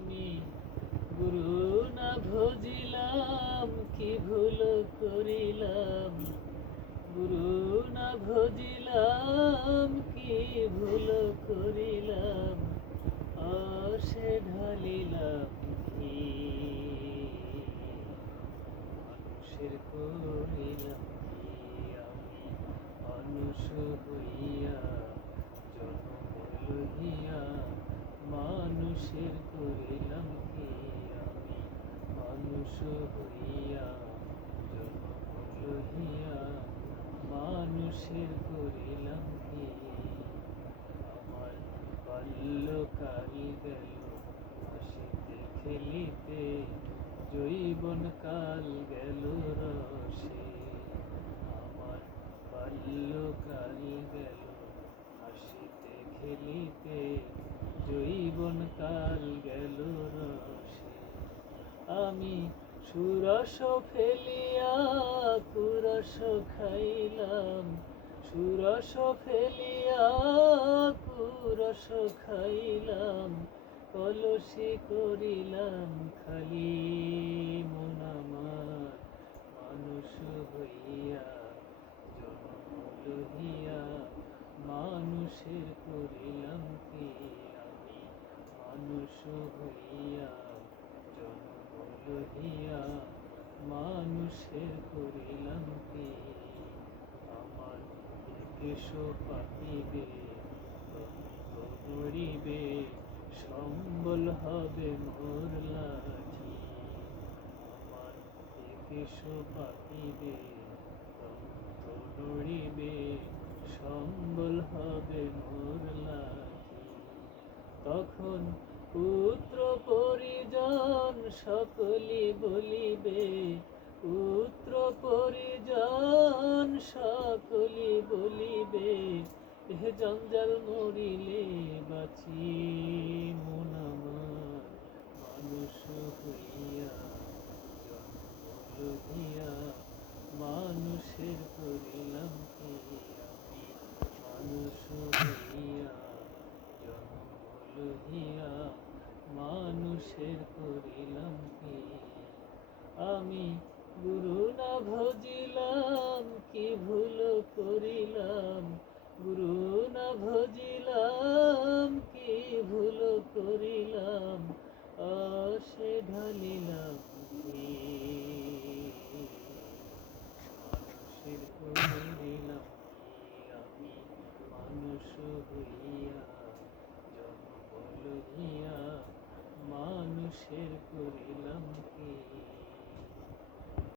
আমি গুরু না ভজিলাম, কি ভুল করিলাম। গুরু না ভজিলাম, কি ভুল করিলাম। সে ঢালিলাম কি মানুষের করিলাম কি। আমি মানুষ হইয়া জন্ম লইয়া মানুষের করিলাম কি। আমি মানুষ হইয়া জন্ম লইয়া মানুষের করিলাম কি। আমার বাল্যকাল গেল হাসিতে খেলিতে, যৌবন কাল গেল রসে। আমার বাল্যকাল গেল হাসিতে খেলিতে, যৌবন কাল গেল রসে। আমি সুরস ফেলিয়া কুরস খাইলাম, সুরস ফেলিয়া কুরস খাইলাম। কলসি করিলাম খালি মন আমার মানুষ হইয়া জন্ম লইয়া মানুষের করিলাম কি। আমি মানুষ হইয়া জন্ম লইয়া মানুষের করিলাম কি। আমার কেশো পাতিবে মরিবে, সম্বল হবে মোর লাঠি। আমার কেশো পাতিবে নড়িবে, সম্বল হবে মোর লাঠি। তখন পুত্র পরিজন সকলি বলিবে, পুত্র পরিজন সকলি বলিবে। এ জঞ্জাল মরিলে বাঁচি মন আমার মানুষ হইয়া জন্ম লইয়া মানুষের করিলাম কি। আমি মানুষ হইয়া জন্ম লইয়া মানুষের করিলাম কি। আমি গুরু না ভজিলাম, কি ভুল করিলাম। গুরু না ভজিলাম, কি ভুল করিলাম।